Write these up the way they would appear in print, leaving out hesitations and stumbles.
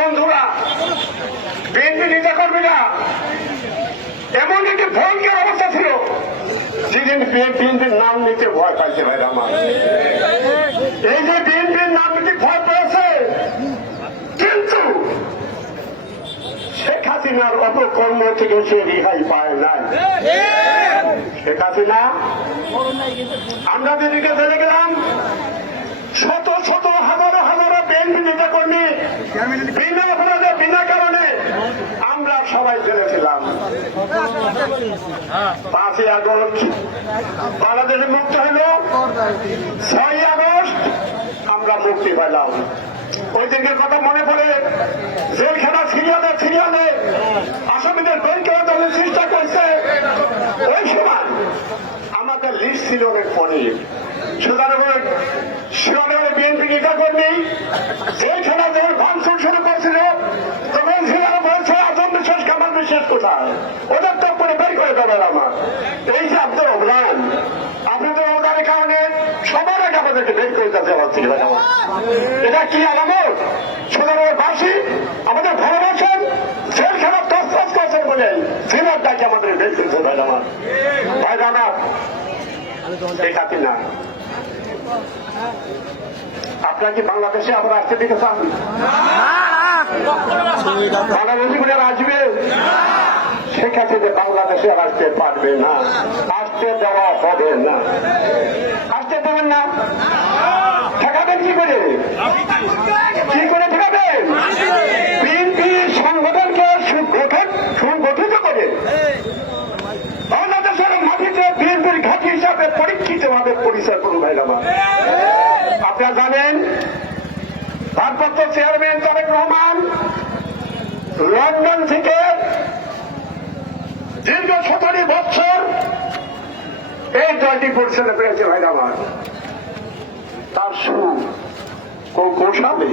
বন্ধুরা, বিএনপি নেতা কর্মীরা, এমন একটি ভয়ঙ্কর অবস্থা ছিল যেদিন বিএনপির নাম নিতে ভয় পাইছে ভাই আমার। এই যে বিএনপির নাম নিতে ভয় পেয়েছে, কিন্তু শেখ হাসিনার অপকর্ম থেকে সে রেহাই পায় নাই। শেখ হাসিনা, আমরা যেদিকে চলে গেলাম, শত শত হাজারো হাজারো বিএনপি নেতা কর্মী বিনা অপরাধে বিনা কারণে আমরা সবাই জেলেছিলাম। 5ই আগস্ট বাংলাদেশে মুক্ত হইল, 6ই আগস্ট আমরা মুক্তি পেলাম। ওই দিনের কথা মনে পড়ে, জেলখানা সিরিয়ালে সিরিয়ালে আসামিদের বের করে দেওয়ার চেষ্টা করছে। ওই সময় আমাদের লিস্ট ছিল অনেক পরে, সুতরাং শিবনগরে বিএনপি নেতা কর্মী জেলখানা যখন ভাঙচুর শুরু করছিল, তখন সিরিয়াল বলছে আজম বিশ্বাস কামাল বিশ্বাস কোথায়, ওদের তো করে বের করে দেবেন আমার। এই যে আপনার অবদান, আপনাদের অবদানের কারণে সবার আগে আমাদেরকে বের করে দিতে হচ্ছে। এটা কি আলামত? সুতরাংবাসী আমাদের ভালোবাসেন, জেলখানা তসতস করছেন বলে সিনার ডাকে আমাদের বের করতে ভাই আমার। ভাই আমার ঠিক আছে না, আপনারা কি বাংলাদেশে আমরা আসতে দিতে চান? বাংলাদেশি বলে আসবে, শেখ হাসিনা বাংলাদেশে আসতে পারবে না, আসতে দেওয়া হবে না। আসতে দেবেন না, ঠেকাবেন কি করে? কি করে ঠেকাবেন? বিএনপি সংগঠনকে সংগঠিত করে বাংলাদেশের মাটিতে বিএনপির ঘাঁটি হিসাবে পরীক্ষিতভাবে পরিচয় করুন ভাই আমার। আপনারা জানেন, ভারপ্রাপ্ত চেয়ারম্যান তারেক রহমান লন্ডন থেকে দীর্ঘ 17 বছর এই দলটি পরিচালনা পেয়েছে ভাই আমার। তার কৌশলে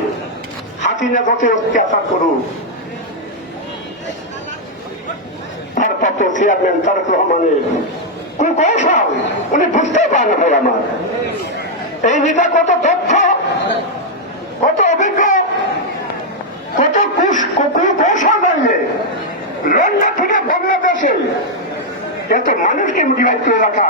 হাসিনা যত অত্যাচার করুন, ভারপ্রাপ্ত চেয়ারম্যান তারেক রহমানের কুকৌশল উনি বুঝতে পারেন ভাই আমার। এই নেতা কত দক্ষ, কত অভিজ্ঞ, কত কুকৌশল দাঁড়িয়ে লন্ডন থেকে বাংলাদেশে এত মানুষকে মোটিভেট করে রাখা।